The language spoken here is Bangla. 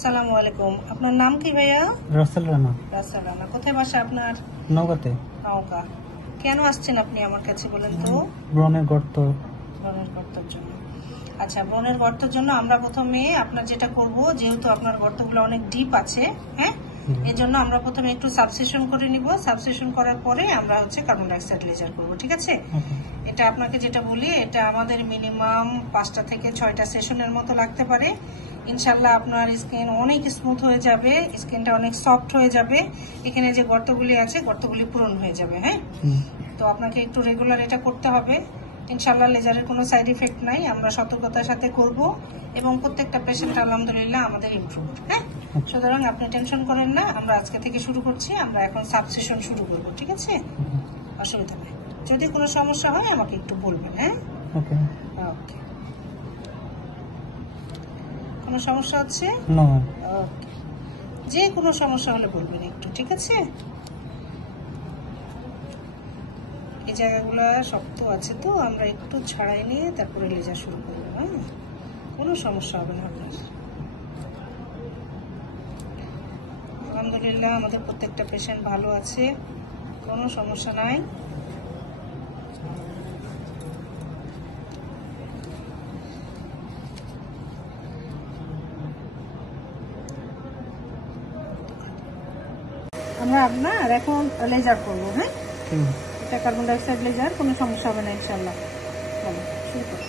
আসসালামু আলাইকুম। আপনার নাম কি ভাইয়া? রাসেল রানা। রাসেল রানা। কোথায় বাসা আপনার? নওগাঁতে। নওগাঁ। কেন আসছেন আপনি আমার কাছে বলেন তো? ব্রণের গর্ত। ব্রণের গর্তের জন্য। আচ্ছা, ব্রণের গর্তের জন্য আমরা প্রথমে আপনার যেটা করব, যেহেতু আপনার গর্তগুলো অনেক ডিপ আছে, হ্যাঁ, এর জন্য আমরা প্রথমে একটু সাবসেশন করে নিব। সাবসেশন করার পরে আমরা কার্বন ডাইঅক্সাইড লেজার করব, ঠিক আছে? এটা আপনাকে যেটা বলি, এটা আমাদের মিনিমাম 5টা থেকে 6টা সেশনের মতো লাগতে পারে। ইনশাল্লাহ আপনার স্কিন অনেক স্মুথ হয়ে যাবে, স্কিনটা অনেক সফট হয়ে যাবে। এখানে যে গর্তগুলি আছে, গর্তগুলি পূরণ হয়ে যাবে। হ্যাঁ, তো আপনাকে একটু রেগুলার এটা করতে হবে। ইনশাল্লাহ লেজারের কোনো সাইড ইফেক্ট নাই, আমরা সতর্কতার সাথে করব এবং প্রত্যেকটা পেশেন্ট আলহামদুলিল্লাহ আমাদের ইমপ্রুভ। হ্যাঁ, সুতরাং আপনি টেনশন করেন না, আমরা আজকে থেকে শুরু করছি। আমরা এখন সাবসেশন শুরু করব, ঠিক আছে? অসুবিধা নেই। যদি কোনো সমস্যা হয় আমাকে একটু বলবেন। হ্যাঁ, ওকে। কোনো সমস্যা হচ্ছে? না। ওকে, যে কোনো সমস্যা হলে বলবেন একটু, ঠিক আছে? এই জায়গাগুলো শক্ত আছে, তো আমরা একটু ছাড়াই নিয়ে তারপরে লেজার শুরু করবো। হ্যাঁ, কোনো সমস্যা হবে না আপনার। আলহামদুলিল্লাহ আমাদের প্রত্যেকটা পেশেন্ট ভালো আছে, কোনো সমস্যা নাই। আমরা আপনার এখন লেজার করবো। হ্যাঁ, এটা কার্বন ডাইঅক্সাইড লেজার, কোনো সমস্যা হবে না ইনশাল্লাহ। শুরু করবো।